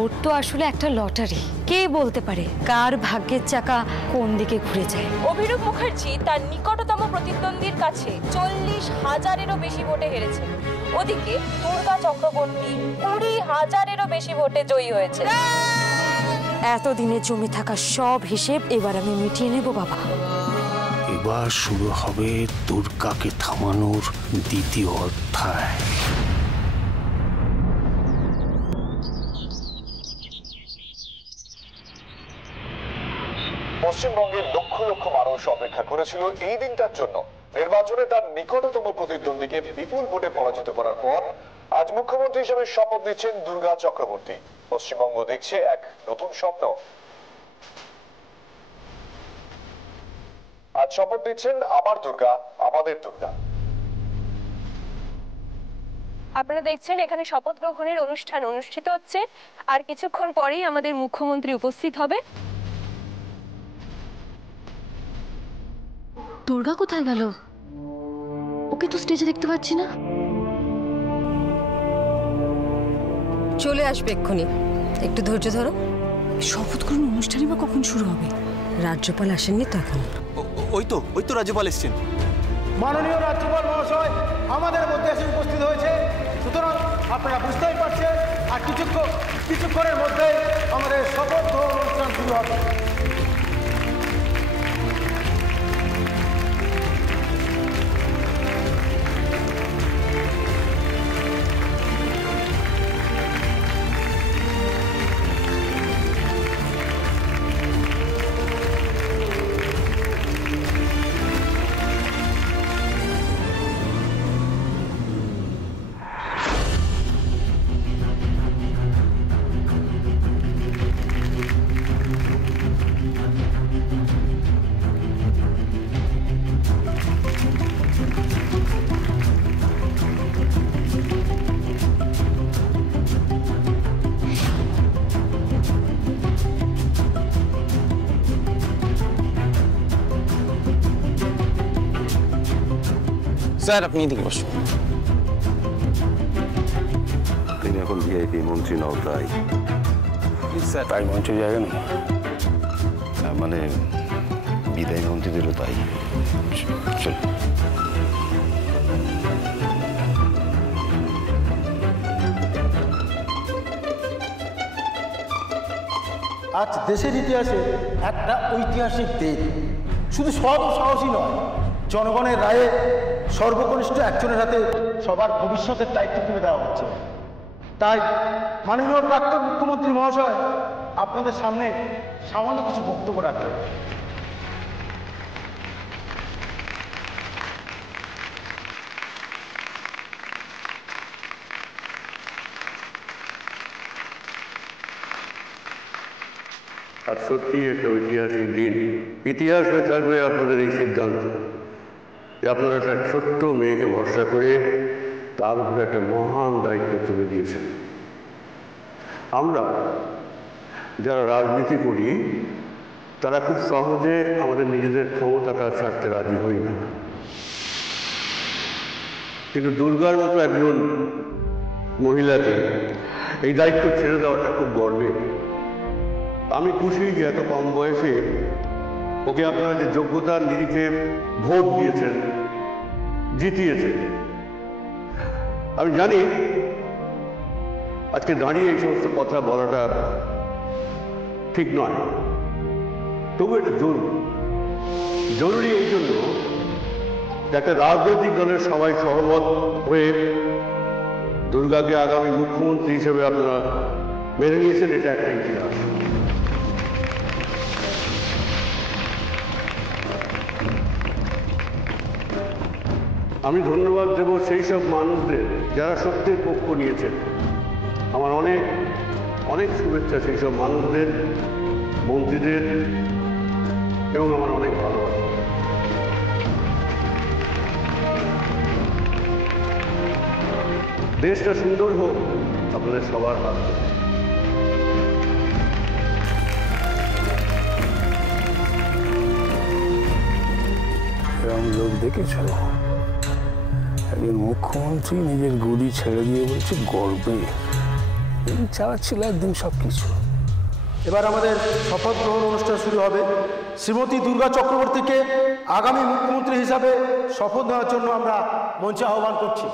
Vote তো আসলে একটা লটারি, কে বলতে পারে কার ভাগ্যের চাকা কোন দিকে ঘুরে যায়। অভিরূপ মুখার্জি তার নিকটতম প্রতিদ্বন্দ্বীর কাছে 40,000-এরও বেশি ভোটে হেরেছে। ওদিকে দুর্গা চক্রবর্তী 20,000-এরও বেশি ভোটে জয়ী হয়েছে। এতদিনে জমে থাকা সব হিসেব এবার আমি মিটিয়ে নেব বাবা। এবার শুরু হবে দুর্গাকে থামানোর দ্বিতীয় অধ্যায়। পশ্চিমবঙ্গের লক্ষ লক্ষ মানুষ অপেক্ষা করেছিল এই দিনটার জন্য। নির্বাচনে তার নিকটতম প্রতিদ্বন্দ্বীকে বিপুল ভোটে পরাজিত করার পর আজ মুখ্যমন্ত্রী হিসেবে শপথ নিচ্ছেন দুর্গা চক্রবর্তী। পশ্চিমবঙ্গ দেখছে এক নতুন স্বপ্ন। আজ শপথ নিচ্ছেন আমার দুর্গা, আমাদের দুর্গা। আপনারা দেখছেন এখানে শপথ গ্রহণের অনুষ্ঠান অনুষ্ঠিত হচ্ছে। আর কিছুক্ষণ পরেই আমাদের মুখ্যমন্ত্রী উপস্থিত হবে। দুর্গা কোথায় গেল? ওকে তো স্টেজে দেখতে পাচ্ছি না। চলে আসবে এক্ষুনি, একটু ধৈর্য ধরো। শপথ গ্রহণ অনুষ্ঠানই বা কখন শুরু হবে? রাজ্যপাল আসেননি তো এখন। ওই তো রাজ্যপাল এসছেন। মাননীয় রাজ্যপাল মহাশয় আমাদের মধ্যে এসে উপস্থিত হয়েছে। সুতরাং আপনারা বুঝতেই পারছেন আর কিছুক্ষণের মধ্যে আমাদের শপথ গ্রহণ অনুষ্ঠান শুরু হবে। স্যার আপনি এদিকে বসুন। তিনি এখন ভিআইপি মন্ত্রী নাও তাই স্যার তাই মঞ্চের জায়গা নেই, মানে বিদায়ী মন্ত্রীদেরও তাই। চল। আজ দেশের ইতিহাসে একটা ঐতিহাসিক দিন। শুধু সৎ ও সাহসী নয়, জনগণের রায়ে সর্বকনিষ্ঠ একজনের হাতে সবার ভবিষ্যতের দায়িত্ব তুলে দেওয়া হচ্ছে। তাই মাননীয় প্রাক্তন মুখ্যমন্ত্রী মহাশয় আপনাদের সামনে সামান্য কিছু বক্তব্য রাখবেন। আর সত্যি একটা ঐতিহাসিক দিন। ইতিহাস হয়ে থাকবে আপনাদের এই সিদ্ধান্ত যে আপনারা একটা ছোট্ট মেয়েকে ভরসা করে তার উপরে একটা মহান দায়িত্ব তুলে দিয়েছেন। আমরা যারা রাজনীতি করি তারা খুব সহজে আমাদের নিজেদের ক্ষমতাটা ছাড়তে রাজি হই না, কিন্তু দুর্গার মতো একজন মহিলাকে এই দায়িত্ব ছেড়ে দেওয়াটা খুব গর্বের। আমি খুশি যে এত কম বয়সে ওকে আপনারা যে যোগ্যতার নিরিখে ভোট দিয়েছেন, জিতিয়েছেন। আমি জানি আজকে দাঁড়িয়ে এই সমস্ত কথা বলাটা ঠিক নয়, তবু এটা জরুরি এই জন্য একটা রাজনৈতিক দলের সবাই সহমত হয়ে দুর্গাকে আগামী মুখ্যমন্ত্রী হিসেবে আপনারা মেনে নিয়েছেন। এটা একটা ইতিহাস। আমি ধন্যবাদ দেব সেই সব মানুষদের যারা সত্যের পক্ষ নিয়েছেন। আমার অনেক অনেক শুভেচ্ছা সেই সব মানুষদের, মন্ত্রীদের, এবং আমার অনেক ভালোবাসা। দেশটা সুন্দর হোক আপনাদের সবার হাত ধরে। এরকম লোক দেখেছ? একজন মুখ্যমন্ত্রী নিজের গদি ছেড়ে দিয়ে বলছে গর্বে এই চালাচ্ছিল একদিন সব কিছু। এবার আমাদের শপথ গ্রহণ অনুষ্ঠান শুরু হবে। শ্রীমতী দুর্গা চক্রবর্তীকে আগামী মুখ্যমন্ত্রী হিসাবে শপথ নেওয়ার জন্য আমরা মঞ্চে আহ্বান করছি।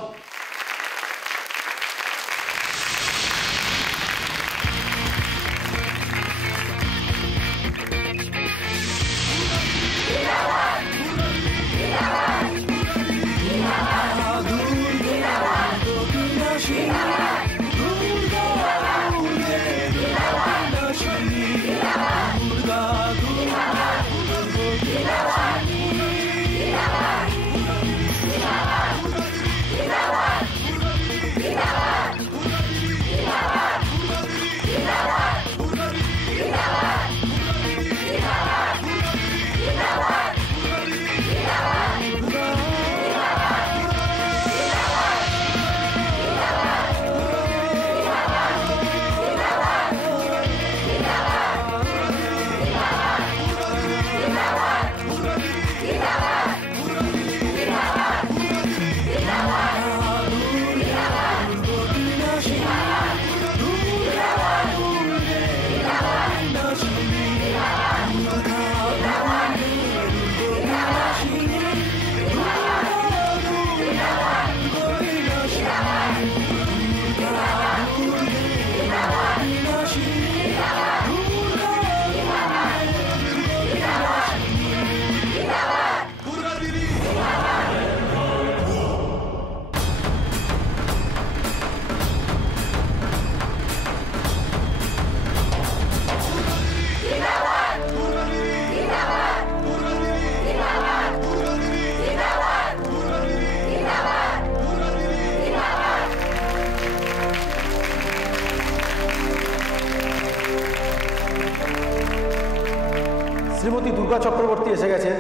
শ্রীমতী দুর্গা চক্রবর্তী এসে গেছে।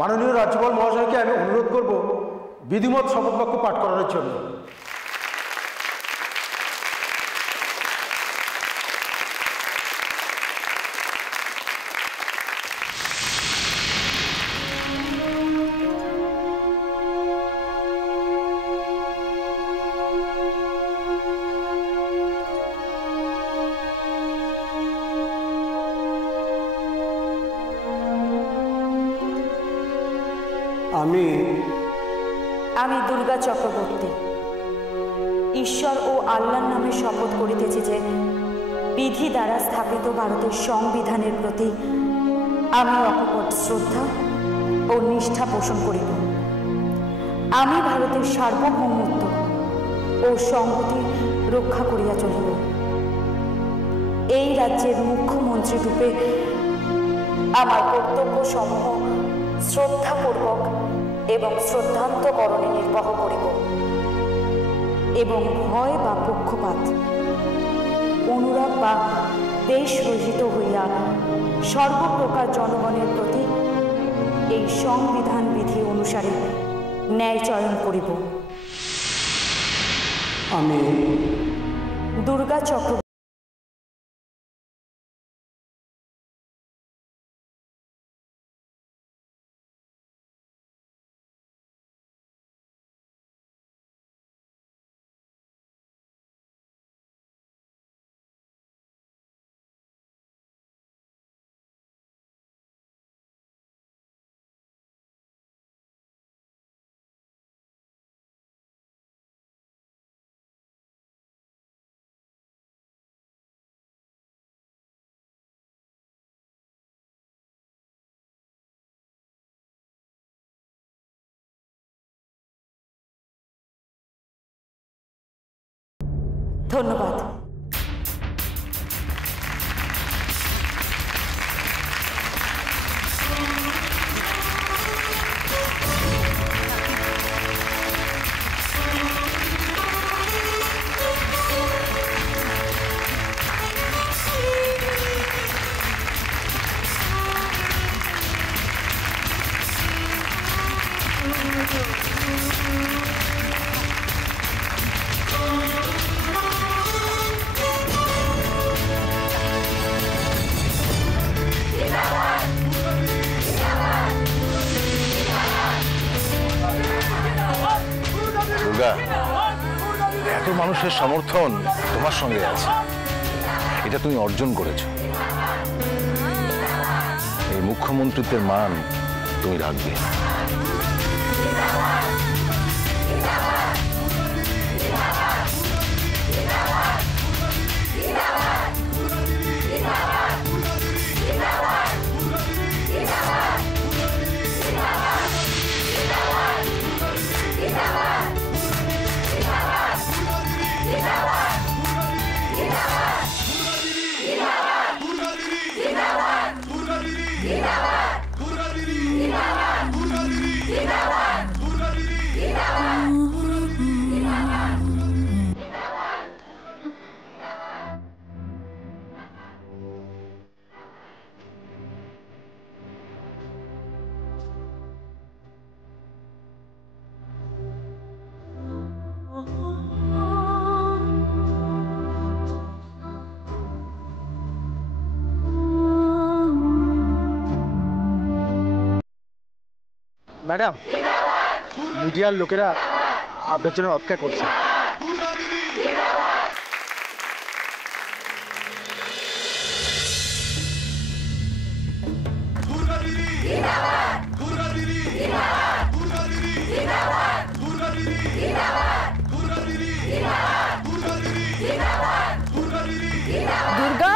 মাননীয় রাজ্যপাল মহাশয়কে আমি অনুরোধ করব বিধিমত শপথ বাক্য পাঠ করানোর জন্য। আমি দুর্গা চক্রবর্তী ঈশ্বর ও আল্লাহর নামে শপথ করিতেছি যে বিধি দ্বারা স্থাপিত ভারতের সংবিধানের প্রতি আমি অকপট শ্রদ্ধা ও নিষ্ঠা পোষণ করিব। আমি ভারতের সার্বভৌমত্ব ও সংহতি রক্ষা করিয়া চলিব। এই রাজ্যের মুখ্যমন্ত্রী রূপে আমার কর্তব্য সমূহ শ্রদ্ধাপূর্বক এবং শ্রদ্ধান্তকরণে নির্বাহ করিব এবং ভয় বা পক্ষপাত অনুরাগ বা দেশরহিত হইয়া সর্বপ্রকার জনগণের প্রতি এই সংবিধান বিধি অনুসারে ন্যায় চয়ন করিব। আমি দুর্গা চক্রবর্তী ধন্যবাদ। এত মানুষের সমর্থন তোমার সঙ্গে আছে, এটা তুমি অর্জন করেছ। এই মুখ্যমন্ত্রীত্বের মান তুমি রাখবে। ম্যাডাম, মিডিয়ার লোকেরা আপনার জন্য অপেক্ষা করছে। দুর্গা,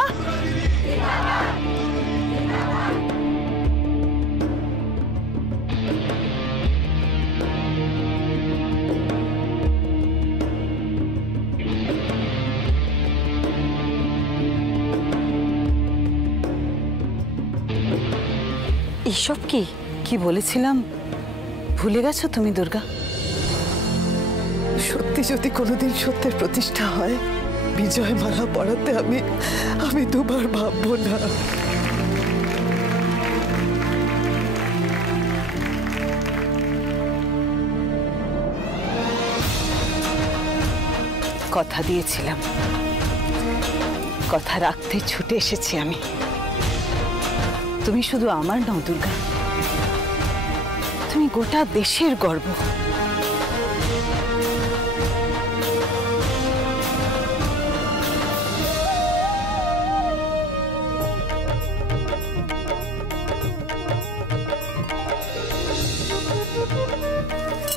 এসব কি? কি বলেছিলাম ভুলে গেছো তুমি দুর্গা? সত্যি যদি কোনোদিন সত্যের প্রতিষ্ঠা হয়, বিজয় মালা পড়াতে আমি দুবার ভাববো না। কথা দিয়েছিলাম, কথা রাখতে ছুটে এসেছি আমি। তুমি শুধু আমার নও দুর্গা, তুমি গোটা দেশের গর্ব।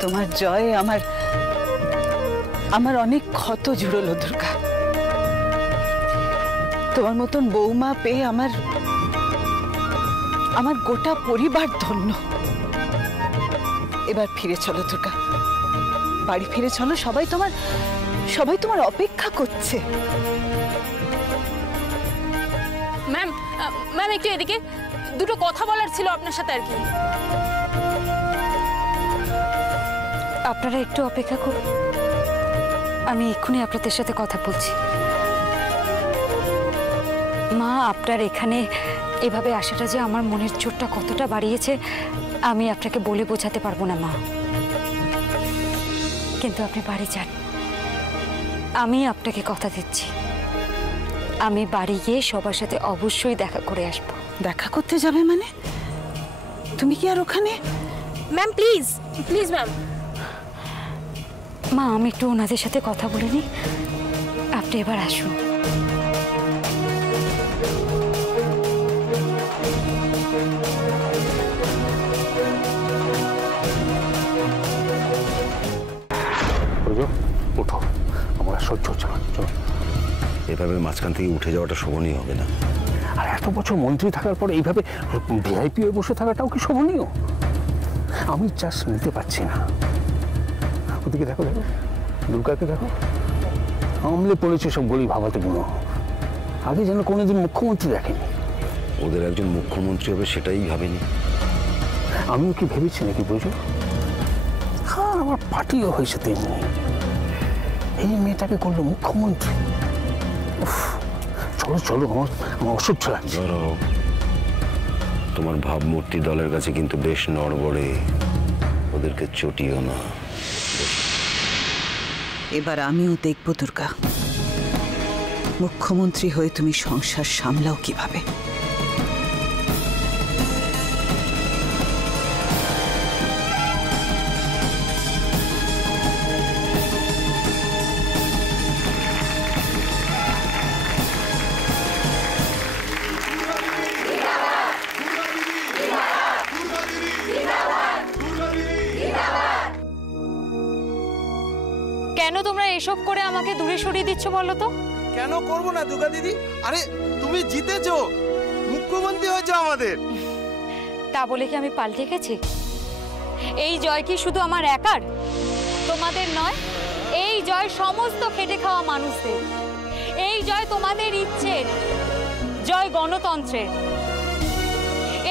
তোমার জয় আমার অনেক ক্ষত জুড়লো দুর্গা। তোমার মতন বৌমা পেয়ে আমার গোটা পরিবার ধন্য। এবার ফিরে চলো দুর্গা, বাড়ি ফিরে চলো। সবাই তোমার অপেক্ষা করছে। ম্যাম, ম্যাম একটু এদিকে, দুটো কথা বলার ছিল আপনার সাথে আর কি। আপনারা একটু অপেক্ষা করুন, আমি এক্ষুনি আপনাদের সাথে কথা বলছি। মা, আপনার এখানে এভাবে আসাটা যে আমার মনের চোটটা কতটা বাড়িয়েছে আমি আপনাকে বলে বোঝাতে পারবো না মা। কিন্তু আপনি বাড়ি যান, আমি আপনাকে কথা দিচ্ছি, আমি বাড়ি গিয়ে সবার সাথে অবশ্যই দেখা করে আসবো। দেখা করতে যাবে মানে? তুমি কি আর ওখানে? Ma'am please please ma'am. মা, আমি একটু ওনাদের সাথে কথা বলে নিই, আপনি এবার আসুন। ওঠো, আমার সহ্য হচ্ছে না। চলো। এভাবে মাঝখান থেকে উঠে যাওয়াটা শোভনীয় হবে না। আর এত বছর মন্ত্রী থাকার পরে এইভাবে ভিআইপি হয়ে বসে থাকাটাও কি শোভনীয়? আমি চাষ নিতে পারছি না। ওদিকে দেখো, দুর্গাকে দেখো, আমলে পড়েছে সব গলি ভাবাতে গুলো। আগে যেন কোনোদিন মুখ্যমন্ত্রী দেখেনি। ওদের একজন মুখ্যমন্ত্রী হবে সেটাই ভাবেনি। আমিও কি ভেবেছি নাকি বুঝো? হ্যাঁ, আমার পার্টিও হয়েছে তেমনি। এই মেয়েটাকে করলো মুখ্যমন্ত্রী। চলো চলো, আমার অসহ্য লাগছে। তোমার ভাবমূর্তি দলের কাছে কিন্তু বেশ নড়বড়ে, ওদেরকে চটিও না। এবার আমিও দেখব দুর্গা, মুখ্যমন্ত্রী হয়ে তুমি সংসার সামলাও কিভাবে। কেন তোমরা এসব করে আমাকে দূরে সরিয়ে দিচ্ছ বলো তো? কেন করবো না দুর্গা দিদি? আরে তুমি জিতেছো, মুখ্যমন্ত্রী হয়েছো আমাদের। তা বলে কি আমি পাল্টে গেছি? এই জয় কি শুধু আমার একার? তোমাদের নয়, এই জয় সমস্ত খেটে খাওয়া মানুষদের। এই জয় তোমাদের ইচ্ছের, জয় গণতন্ত্রের।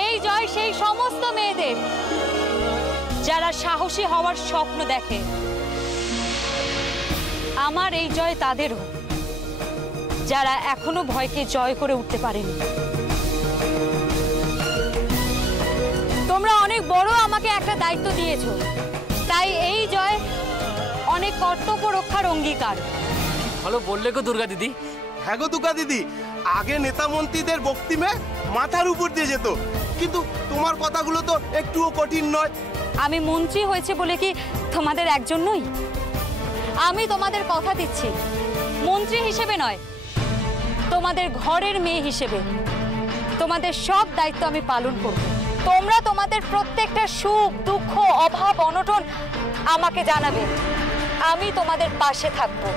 এই জয় সেই সমস্ত মেয়েদের যারা সাহসী হওয়ার স্বপ্ন দেখে। আমার এই জয় তাদেরও, যারা এখনো ভয়কে জয় করে উঠতে পারেনি। তোমরা অনেক বড় আমাকে একটা দায়িত্ব দিয়েছো, তাই এই জয় অনেক কর্তব্য রক্ষার অঙ্গীকার। ভালো বললে গো দুর্গা দিদি। হ্যাঁ গো দুর্গা দিদি, আগে নেতা মন্ত্রীদের বক্তিমে মাথার উপর দিয়ে যেত, কিন্তু তোমার কথাগুলো তো একটুও কঠিন নয়। আমি মন্ত্রী হয়েছে বলে কি তোমাদের একজন নই? আমি তোমাদের কথা দিচ্ছি, মন্ত্রী হিসেবে নয়, তোমাদের ঘরের মেয়ে হিসেবে তোমাদের সব দায়িত্ব আমি পালন করব। তোমরা তোমাদের প্রত্যেকটা সুখ দুঃখ অভাব অনটন আমাকে জানাবে, আমি তোমাদের পাশে থাকবো।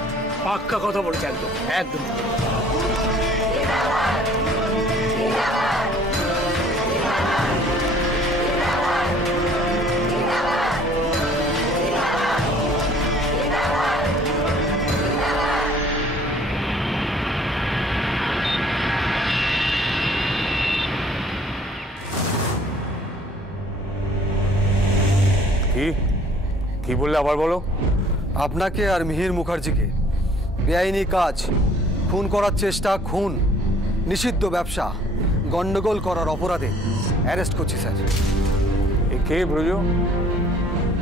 পাক্কা কথা বলেছে, একদম একদম। কি বললে আবার বলো? আপনাকে আর মিহির মুখার্জিকে বেআইনি কাজ, খুন করার চেষ্টা, খুন, নিষিদ্ধ ব্যবসা, গন্ডগোল করার অপরাধে অ্যারেস্ট করছি স্যার। এ কে ব্রজ?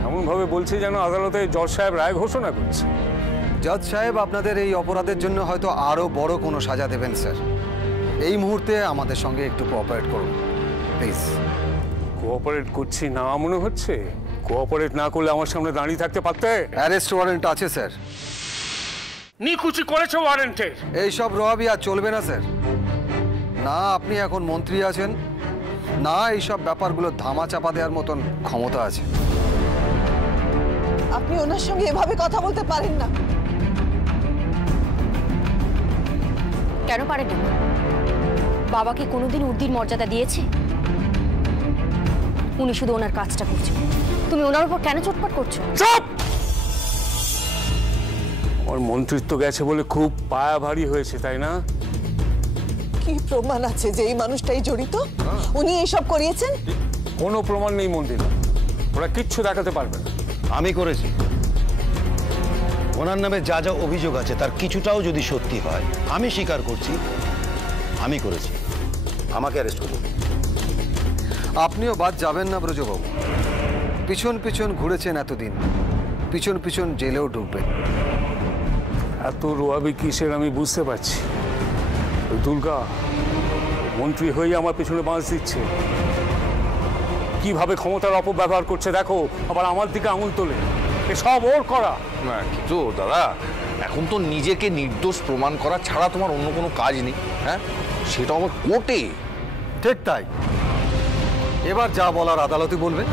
এমনভাবে বলছে যেন আদালতে জজ সাহেব রায় ঘোষণা করছে। জজ সাহেব আপনাদের এই অপরাধের জন্য হয়তো আরও বড় কোনো সাজা দেবেন স্যার। এই মুহূর্তে আমাদের সঙ্গে একটু কোঅপারেট করুন প্লিজ। কোঅপারেট করছি না মনে হচ্ছে? কোঅপারেট না করলে আমার সামনে দাঁড়িয়ে থাকতে পারতে? অ্যারেস্ট ওয়ারেন্ট আছে স্যার। নিকুচি করেছে ওয়ারেন্টে। এইসব রহাবি আর চলবে না স্যার। না আপনি এখন মন্ত্রী আছেন, না এইসব ব্যাপারগুলো ধামা চাপা দেওয়ার মতন ক্ষমতা আছে। আপনি ওনার সঙ্গে এভাবে কথা বলতে পারেন না। কেন পারেন না? বাবাকে কোনোদিন উর্দির মর্যাদা দিয়েছে? উনি শুধু ওনার কাজটা করছেন, তুমি ওনার উপর কেন চটপট করছো? চুপ! ওর মন্ত্রিত্ব গেছে বলে খুব পায়া ভারী হয়েছে, তাই না? কি প্রমাণ আছে যে এই মানুষটাই জড়িত? উনি এইসব করিয়েছেন? কোনো প্রমাণ নেই মন্ত্রীরা, ওরা কিচ্ছু দেখাতে পারবে না। আমি করেছি। ওনার নামে যা যা অভিযোগ আছে তার কিছুটাও যদি সত্যি হয়, আমি স্বীকার করছি আমি করেছি। আমাকে অ্যারেস্ট করুন। আপনিও বাদ যাবেন না ব্রজবাবু। পিছন পিছন ঘুরেছেন এতদিন, পিছন পিছন জেলেও ঢুকবেন। এত রোয়াবি কিসের আমি বুঝতে পারছি। দুর্গা মন্ত্রী হয়ে আমার পেছনে বাঁশ দিচ্ছে, কিভাবে ক্ষমতার অপব্যবহার করছে দেখো, আবার আমার দিকে আঙুল তোলে। এসব ওর করা না কিন্তু দাদা, এখন তো নিজেকে নির্দোষ প্রমাণ করা ছাড়া তোমার অন্য কোনো কাজ নেই। হ্যাঁ, সেটা আবার কোর্টে। ঠিক তাই, এবার যা বলার আদালতে বলবে।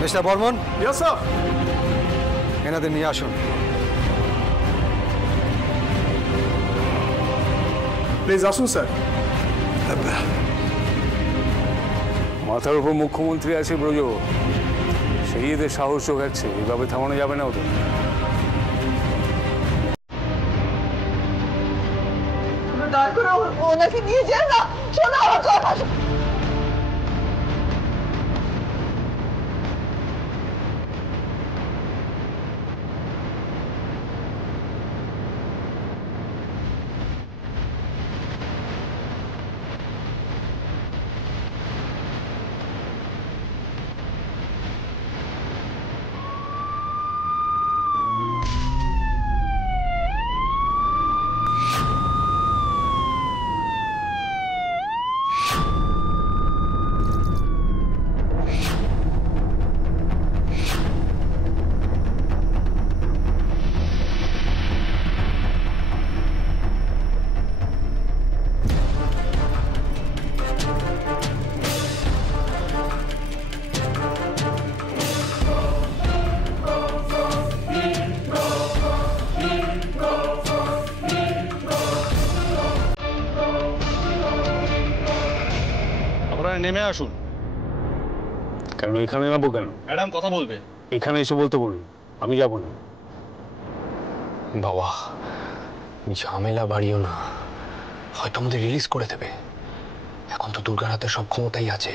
মিস্টার বর্মন, এনাদের নিয়ে আসুন। প্লিজ আসুন স্যার। মাথার উপর মুখ্যমন্ত্রী আছে ব্রজ, সেই এদের সাহস জোগাচ্ছে, এইভাবে থামানো যাবে না ওদের। ওনাকে নিয়ে যান না, শোনো আমার কথা। নেমে আসুন। কেন এখানে যাবো কেন? ম্যাডাম কথা বলবে। এখানে এসে বলতে বলুন, আমি যাবো না। বাবা ঝামেলা বাড়িও না, হয়তো আমাদের রিলিজ করে দেবে। এখন তো দুর্গার হাতে সব ক্ষমতাই আছে।